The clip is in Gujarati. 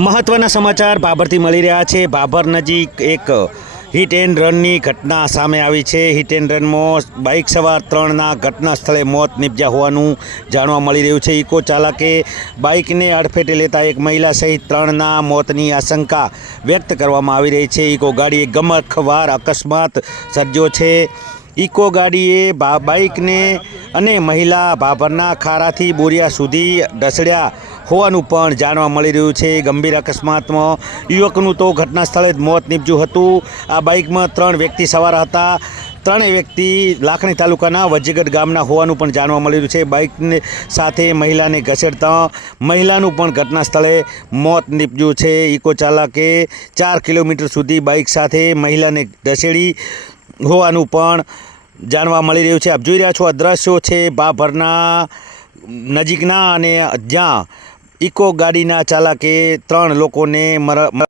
મહત્વના સમાચાર ભાભરથી મળી રહ્યા છે। ભાભર નજીક એક હિટ એન્ડ રનની ઘટના સામે આવી છે। હિટ એન્ડ રનમાં બાઇક સવાર 3ના ઘટના સ્થળે મોત નીપજ્યા હોવાનું જાણવા મળી રહ્યું છે। ઇકો ચાલકે બાઇકને અડફેટે લેતા એક મહિલા સહિત 3ના મોતની આશંકા વ્યક્ત કરવામાં આવી રહી છે। ઇકો ગાડીએ ગમખ્વાર અકસ્માત સર્જ્યો છે। ઇકો ગાડીએ બાઇકને અને મહિલા ભાભરના ખારાથી બોરિયા સુધી ઢસડ્યા હોવાનું પણ જાણવા મળી રહ્યું છે। ગંભીર અકસ્માતમાં યુવકનું તો ઘટના સ્થળે જ મોત નીપજ્યું હતું। આ બાઇકમાં 3 વ્યક્તિ સવાર હતા। 3 વ્યક્તિ લાખણી તાલુકાના વજ્જગઢ ગામના હોવાનું પણ જાણવા મળી રહ્યું છે। બાઇકને સાથે મહિલાને ઘસેડતા મહિલાનું પણ ઘટના સ્થળે મોત નીપજ્યું છે। ઇકો ચાલકે 4 કિલોમીટર સુધી બાઇક સાથે મહિલાને ઢસેડી હોવાનું પણ જાણવા મળી રહ્યું છે। આપ જોઈ રહ્યા છો આ દ્રશ્યો છે ભાભરના નજીકના, અને જ્યાં ઇકો ગાડીના ચાલકે 3 લોકોને